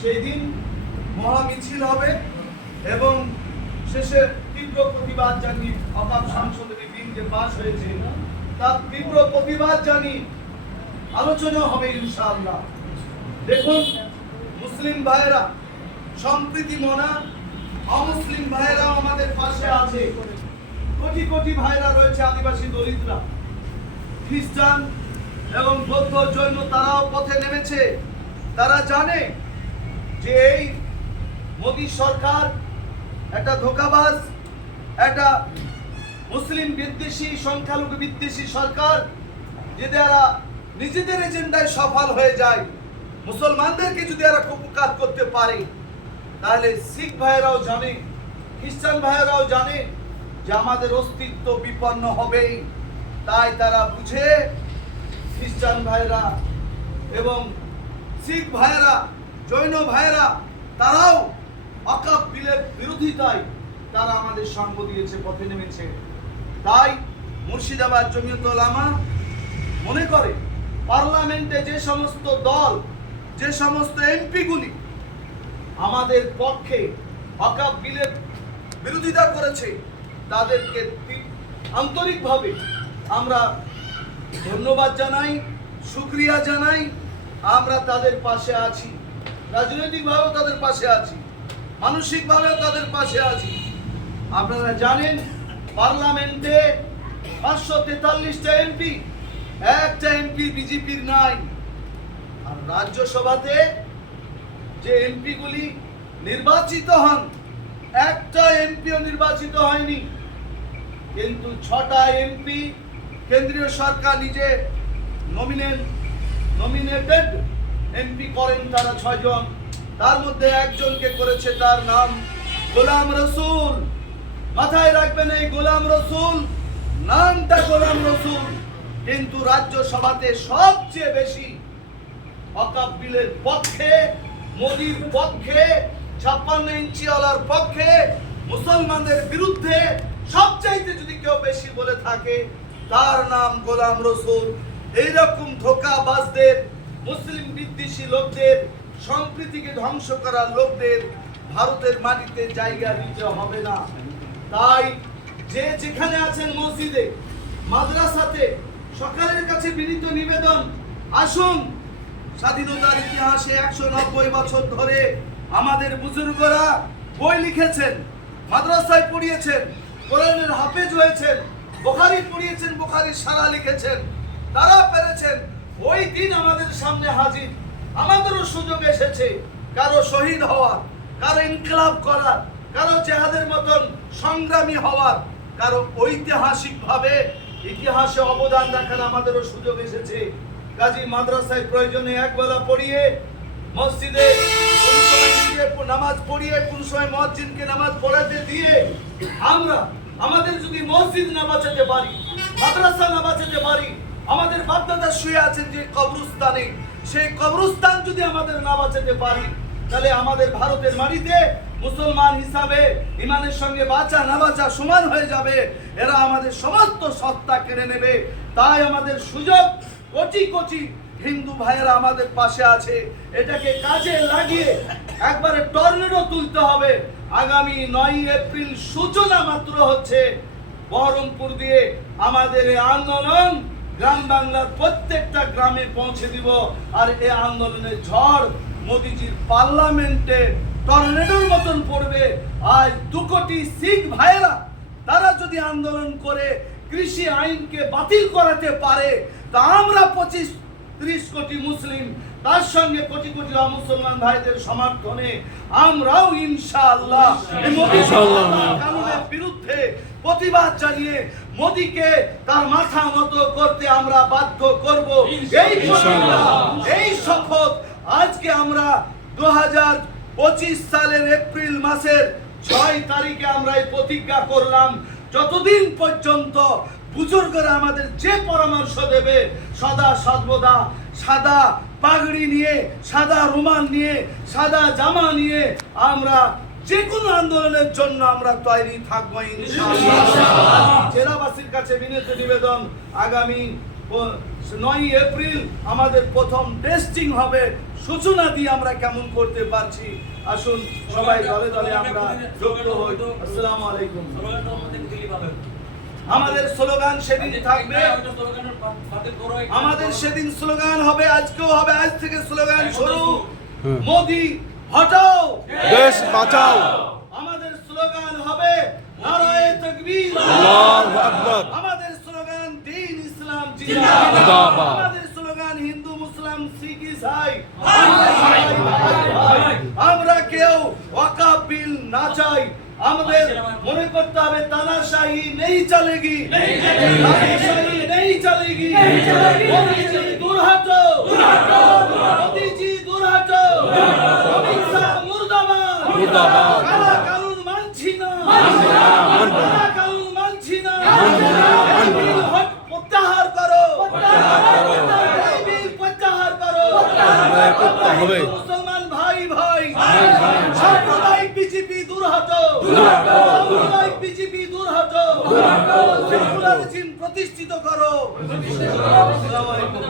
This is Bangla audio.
সেই দিন মহা মিছিল হবে এবং শেষে তীব্র প্রতিবাদ জানিয়ে অকাপ সংশোধনী বিল যে পাস হয়েছে তার তীব্র প্রতিবাদ জানিয়ে আলোচনা হবে ইনশাআল্লাহ। দেখুন, মুসলিম ভাইয়েরা সম্প্রীতি মনা, অমুসলিম ভাইয়েরাও আমাদের পাশে আছে। কোটি কোটি ভাইরা রয়েছে, আদিবাসী দলিতরা, খ্রিস্টান এবং বৌদ্ধ জৈন, তারাও পথে নেমেছে। তারা জানে যে এই মোদী সরকার একটা ধোঁকাবাজ, একটা মুসলিম বিদ্বেষী, সংখ্যালঘু বিদ্বেষী সরকার। যদি এরা নিজেদের এজেন্ডায় সফল হয়ে যায়, মুসলমানদেরকে যদি এরা কুপকার করতে পারে, তাহলে শিখ ভাইয়েরাও জানে, খ্রিস্টান ভাইয়েরাও জানে যে আমাদের অস্তিত্ব বিপন্ন হবেই। তাই তারা বুঝে, খ্রিস্টান ভাইরা এবং শিখ ভাইরা, জৈন ভাইরা, তারাও ওয়াকফ বিলের বিরোধিতায় তারা আমাদের সঙ্গ দিয়েছে, পথে নেমেছে। তাই মুর্শিদাবাদ জমিয়ত উলামা মনে করে, পার্লামেন্টে যে সমস্ত দল, যে সমস্ত এমপিগুলি আমাদের পক্ষে ওয়াকফ বিলের বিরোধিতা করেছে, তাদেরকে আন্তরিকভাবে আমরা ধন্যবাদ জানাই, শুকরিয়া জানাই। আমরা তাদের পাশে আছি, রাজনৈতিকভাবেও তাদের পাশে আছি, মানসিকভাবেও তাদের পাশে আছি। আপনারা জানেন, পার্লামেন্টে 543টা এমপি, একটা এমপি বিজেপির নাই। আর রাজ্যসভাতে যে এমপিগুলি নির্বাচিত হন, একটা এমপিও নির্বাচিত হয়নি। কিন্তু 6টা এমপি কেন্দ্রীয় সরকার নিজে নমিনেটেড এমপি করেন, তারা 6 জন। তার মধ্যে একজনকে করেছে, তার নাম গোলাম রসুল। মাথায় রাখবেন, এই গোলাম রসুল, নামটা গোলাম রসুল, কিন্তু রাজ্যসভাতে সবচেয়ে বেশি ওয়াকফ বিলের পক্ষে, মোদির পক্ষে, 56 ইঞ্চিওয়ালার পক্ষে, মুসলমানদের বিরুদ্ধে সবচাইতে যদি কেউ বেশি বলে থাকে, তার নাম গোলাম রসুল। এইরকম ধোঁকাবাজদের, মুসলিম বিদ্বেষী লোকদের, সম্প্রীতিকে ধ্বংস করার লোকদের ভারতের মাটিতে জায়গা দিতে হবে না। তাই যে যেখানে আছেন, মসজিদে, মাদ্রাসাতে, সরকারের কাছে বিনীত নিবেদন, আসুন। স্বাধীনতার ইতিহাসে 190 বছর ধরে আমাদের বুজুর্গরা বই লিখেছেন, মাদ্রাসায় পড়িয়েছেন, কোরআনের হাফেজ হয়েছেন, বুখারী পড়িয়েছেন, বুখারীর সারা লিখেছেন। তারা পেরেছেন ওই দিন আমাদের সামনে হাজির। আমাদেরও সুযোগ এসেছে কারো শহীদ হওয়ার, কারো ইনকিলাব করার, কারো জেহাদের মতন সংগ্রামী হওয়ার, কারো ঐতিহাসিকভাবে ইতিহাসে অবদান রাখার আমাদেরও সুযোগ এসেছে। কাজী মাদ্রাসায় প্রয়োজনে একবেলা পড়িয়ে, মসজিদে কোন সময় নিজে নামাজ পড়িয়ে, কোন সময় মুয়াজ্জিনকে নামাজ পড়াতে দিয়ে, আমরা আমাদের যদি মসজিদ না বাঁচাতে পারি, মাদ্রাসা না বাঁচাতে পারি, আমাদের বাপদাদা শুয়ে আছেন যে কবরস্থানে, সেই কবরস্থান যদি আমাদের না বাঁচাতে পারি, তাহলে আমাদের ভারতের মাটিতে মুসলমান হিসাবে ইমানের সঙ্গে বাঁচা না বাঁচা সমান হয়ে যাবে। এরা আমাদের সমস্ত সত্তা কেড়ে নেবে। তাই আমাদের সুযোগ, কোটি কোটি হিন্দু ভাইয়েরা আমাদের পাশে আছে, এটাকে কাজে লাগিয়ে একবারে টর্নেডো তুলতে হবে। আগামী 9 এপ্রিল সূচনা মাত্র হচ্ছে। বহরমপুর দিয়ে আমাদের এই আন্দোলন গ্রাম বাংলার প্রত্যেকটা গ্রামে পৌঁছে দিব। আর এই আন্দোলনের ঝড় মোদিজির পার্লামেন্টে টর্নেডোর মতন পড়বে। আজ 2 কোটি শিখ ভাইয়েরা, তারা যদি আন্দোলন করে কৃষি আইনকে বাতিল করাতে পারে, তা আমরা 25-30 কোটি মুসলিম, তার সঙ্গে কোটি কোটি মুসলমান ভাইদের সমর্থনে আমরাও ইনশাআল্লাহ কানুনের বিরুদ্ধে প্রতিবাদ জানিয়ে মোদিকে তার মাথা নত করতে আমরা বাধ্য করব। এই শপথ আজকে আমরা 2025 সালের এপ্রিল মাসের 6 তারিখে আমরা এই প্রতিজ্ঞা করলাম। যতদিন পর্যন্ত বুজুর্গরা আমাদের যে পরামর্শ দেবে, সদা সর্বদা সাদা পাগড়ি নিয়ে, সাদা রুমাল নিয়ে, সাদা জামা নিয়ে আমরা যে কোনো আন্দোলনের জন্য আমরা তৈরি থাকবো ইনশাআল্লাহ। জেলাবাসীর কাছে বিনীত নিবেদন, আগামী 9 এপ্রিল আমাদের প্রথম টেস্টিং হবে, সূচনা দিয়ে আমরা কেমন করতে পারছি। আসুন সবাই দলে দলে আমরা যুক্ত হই। আসসালামু আলাইকুম। আমাদের স্লোগান সেদিন থাকবে, আমাদের সেদিন স্লোগান হবে, আজকেও হবে, আজ থেকে স্লোগান শুরু, মোদি হটাও দেশ বাঁচাও। আমাদের স্লোগান হবে নারায়ে তাকবীর, আল্লাহু আকবার। আমাদের স্লোগান দ্বীন ইসলাম জিন্দাবাদ। জিন্দাবাদ, আমাদের স্লোগান হিন্দু মুসলিম শিখ ইসাই আমরা কেউ ওয়াকাফ বিল না চাই। আমাদের মনে করতে হবে তানাশাহি নেই চলেগি, তানাশাহি নেই চলেগি। মোদি জি দূর হটো, মোদি জি দূর হটো। অমিত শাহ মুর্দাবাদ, মুর্দাবাদ। কালা কানুন মানছি না, কালা কানুন মানছি না। এই বিল প্রত্যাহার করো, এই বিল প্রত্যাহার করো। হবে। মুসলমান ভাই ভাই, সাম্প্রদায়িক বিজেপি দূর হটো, সাম্প্রদায়িক বিজেপি দূর হটো, সেকুলার রেজিম প্রতিষ্ঠিত করো। আসসালামু আলাইকুম।